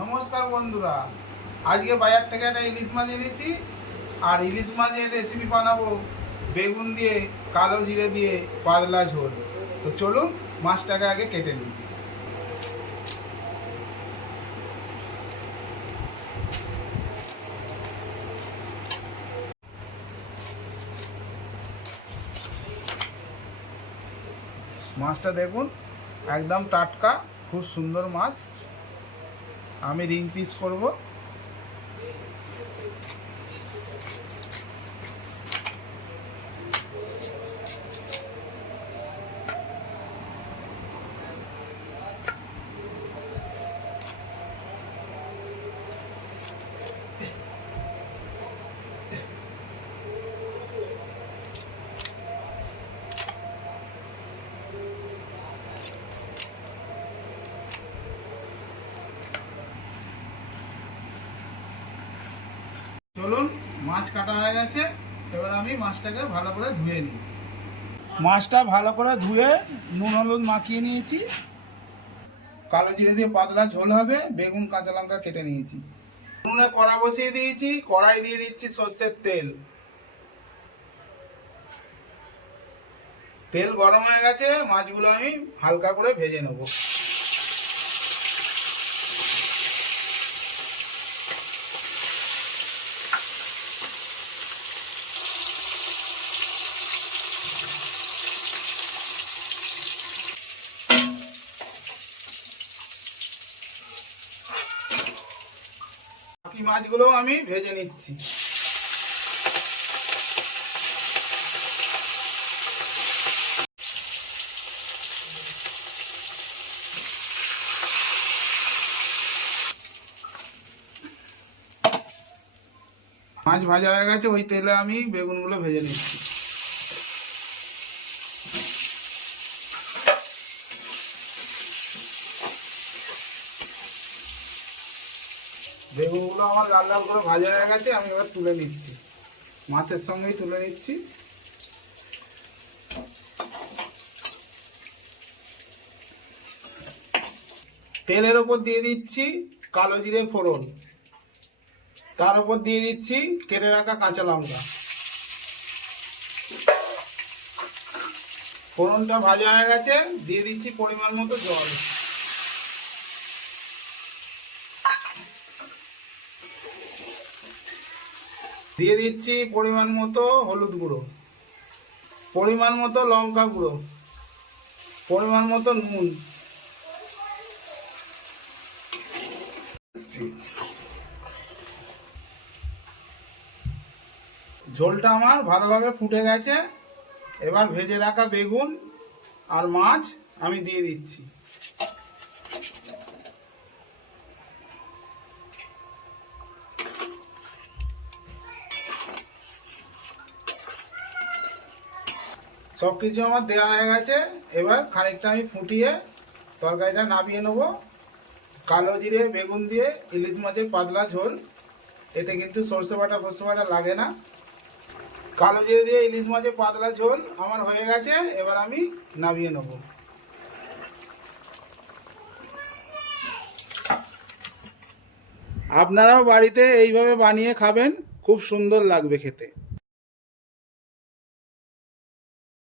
নমস্কার বন্ধুরা, আজকে বাজার থেকে একটা ইলিশ মাছ এনেছি। আর ইলিশ মাছের রেসিপি বানাবো বেগুন দিয়ে, কালো জিরে দিয়ে পাতলা ঝোল। তো চলুন মাছটাকে আগে কেটে নিই। মাছটা দেখুন, একদম টাটকা, খুব সুন্দর মাছ। আমি রিং পিস করব। চলুন, মাছ কাটা হয়ে গেছে। এবার আমি মাছটাকে ভালো করে ধুয়ে নিই। মাছটা ভালো করে ধুয়ে নুন হলুদ মাখিয়ে নিয়েছি। কালো জিরে দিয়ে পাতলা ঝোল হবে। বেগুন কাঁচা লঙ্কা কেটে নিয়েছি। উনুনে কড়া বসিয়ে দিয়েছি। কড়াই দিয়ে দিচ্ছি সর্ষের তেল। তেল গরম হয়ে গেছে, মাছগুলো আমি হালকা করে ভেজে নেব। বাকি মাছগুলো আমি ভেজে নিচ্ছি। মাছ ভাজা হয়ে গেছে, ওই তেলে আমি বেগুনগুলো ভেজে নিচ্ছি। বেগুনগুলো আমার লাল লাল করে ভাজা হয়ে গেছে, আমি এবার তুলে নিচ্ছি। মাছের সঙ্গেই তুলে নিচ্ছি। তেলের ওপর দিয়ে দিচ্ছি কালো জিরে ফোড়ন। তার উপর দিয়ে দিচ্ছি কেটে রাখা কাঁচা লঙ্কা। ফোড়নটা ভাজা হয়ে গেছে, দিয়ে দিচ্ছি পরিমাণ মতো জল। দিয়ে দিচ্ছি পরিমাণ মতো হলুদ গুঁড়ো, পরিমাণ মতো লঙ্কা গুঁড়ো, পরিমাণ মতো নুন। ঝোলটা আমার ভালোভাবে ফুটে গেছে। এবার ভেজে রাখা বেগুন আর মাছ আমি দিয়ে দিচ্ছি। সব কিছু আমার দেওয়া হয়ে গেছে। এবার খানিকটা আমি ফুটিয়ে তরকারিটা নামিয়ে নেব। কালো জিরে বেগুন দিয়ে ইলিশ মাছের পাতলা ঝোল। এতে কিন্তু সরষে বাটা ফরষে বাটা লাগে না। কালো জিরে দিয়ে ইলিশ মাছের পাতলা ঝোল আমার হয়ে গেছে। এবার আমি নামিয়ে নেব। আপনারাও বাড়িতে এইভাবে বানিয়ে খাবেন, খুব সুন্দর লাগবে খেতে।